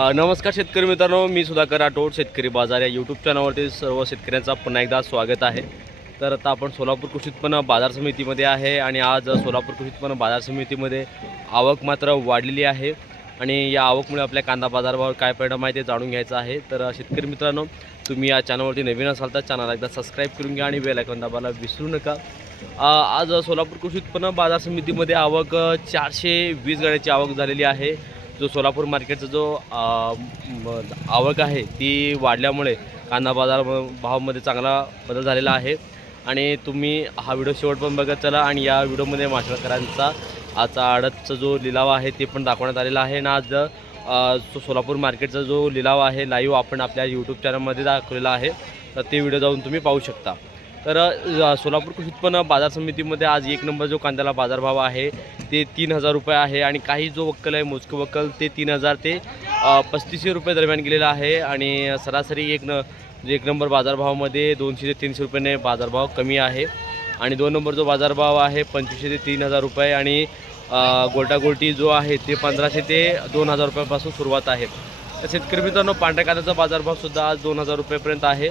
नमस्कार शेतकरी मित्रांनो मी सुधाकर राठोड शेतकरी बाजार या यूट्यूब चॅनलवरती सर्व शेतकऱ्यांचा पुन्हा एकदा स्वागत आहे. तर आता आपण सोलापूर कृषी उत्पन्न बाजार समितीमध्ये आहे आणि आज सोलापूर कृषी उत्पन्न बाजार समितीमध्ये आवक मात्र वाढलेली आहे आणि या आवकमुळे आपल्या कांदा बाजारावर काय परिणाम आहे ते जाणून घ्यायचं आहे. तर शेतकरी मित्रांनो तुम्ही या चॅनलवरती नवीन असाल तर चॅनल एकदा सबस्क्राईब करून घ्या आणि बेल दाबायला विसरू नका. आज सोलापूर कृषी उत्पन्न बाजार समितीमध्ये आवक चारशे वीस गाड्याची आवक झालेली आहे. जो सोलापूर मार्केटचा जो आवक आहे ती वाढल्यामुळे कांदा बाजार भावामध्ये चांगला बदल झालेला आहे. आणि तुम्ही हा व्हिडिओ शेवट पण बघत चला आणि या व्हिडिओमध्ये माशळकरांचा आजचा आडतचा जो लिलाव आहे ते पण दाखवण्यात आलेला आहे. आणि आज अ, जो सोलापूर मार्केटचा जो लिलाव आहे लाईव्ह आपण आपल्या यूट्यूब चॅनलमध्ये दाखवलेला आहे. तर ते व्हिडिओ जाऊन तुम्ही पाहू शकता. तर सोलापूर कृषी उत्पन्न बाजार समितीमध्ये आज एक नंबर जो कांद्याला बाजारभाव आहे ते तीन हजार रुपये आहे आणि काही जो वक्कल आहे मोजकं वक्कल ते तीन हजार ते पस्तीसशे रुपये दरम्यान गेलेला आहे आणि सरासरी एक न एक नंबर बाजारभावामध्ये दोनशे ते तीनशे रुपयाने बाजारभाव कमी आहे आणि दोन नंबर जो बाजारभाव आहे पंचवीसशे ते तीन हजार रुपये आणि अ, गोल्टागोल्टी जो आहे ते पंधराशे ते दोन हजार रुपयापासून सुरुवात आहे. तर शेतकरी मित्रांनो पांढऱ्या कांद्याचा बाजारभावसुद्धा आज दोन हजार रुपयेपर्यंत आहे.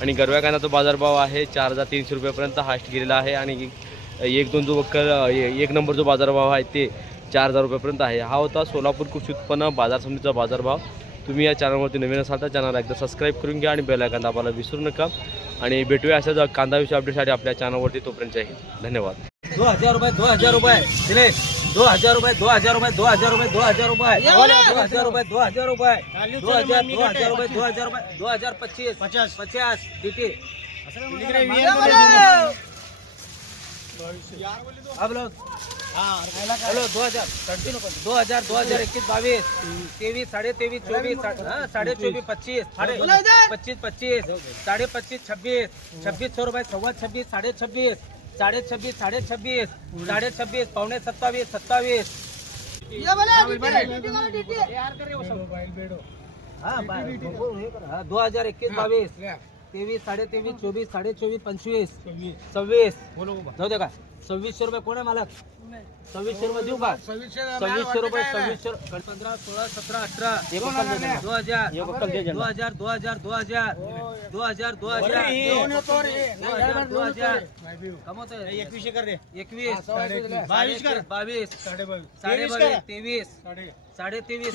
आणि गरव्या कांद्याचा बाजारभाव आहे चार हजार तीनशे रुपयापर्यंत हास्ट गेलेला आहे आणि एक दोन जो वक्कल एक नंबर जो बाजारभाव आहे ते चार हजार रुपयापर्यंत आहे. हा होता सोलापूर कृषी उत्पन्न बाजार समितीचा बाजारभाव. तुम्ही या चॅनलवरती नवीन असाल तर चॅनलला एकदा सबस्क्राईब करून घ्या आणि बेल आयकॉन विसरू नका. आणि भेटूया अशाच कांदाविषयी अपडेटसाठी आपल्या चॅनलवरती. तोपर्यंत आहे धन्यवाद. दो हजार रुपये दो हजार रुपये. दो हजार रुपए दो हजार रुपए दो हजार रुपए दो हजार रुपए दो हजार रुपए दो हजार रुपए दो हजार दो हजार रुपए दो हजार रुपए दो हजार पच्चीस पचास पचास किती अब लो हेलो दो हजार दो हजार दो हजार इक्कीस बाईस तेईस साढ़े तेईस चौबीस हाँ, साढ़े चौबीस पच्चीस साढ़े पच्चीस पच्चीस साढ़े पच्चीस छब्बीस छब्बीस सौ रुपए सवा छब्बीस साढ़े छब्बीस साढ़े छब्बीस साढ़े छब्बीस साढ़े छब्बीस पौने सत्तावीस सत्तावीस हाँ, हाँ, दो हजार इक्कीस बाईस तेवीस साढ़े तेवीस चौबीस साढ़े चौबीस पंचवीस सव्वीस. जाऊ दे का. सव्वीसशे रुपये कोण आहे मालक? सव्वीसशे रुपये देऊ का? सव्वीसशे रुपये सव्वीसशे. पंधरा सोळा सतरा अठरा. दो हजार. दो हजार दो हजार दो हजार. दो हजार दो हजार. दो हजार दो हजार कमवतोय. एकवीस कर एकवीस. बावीस कर. बावीस. साडे बावीस तेवीस. साडे तेवीस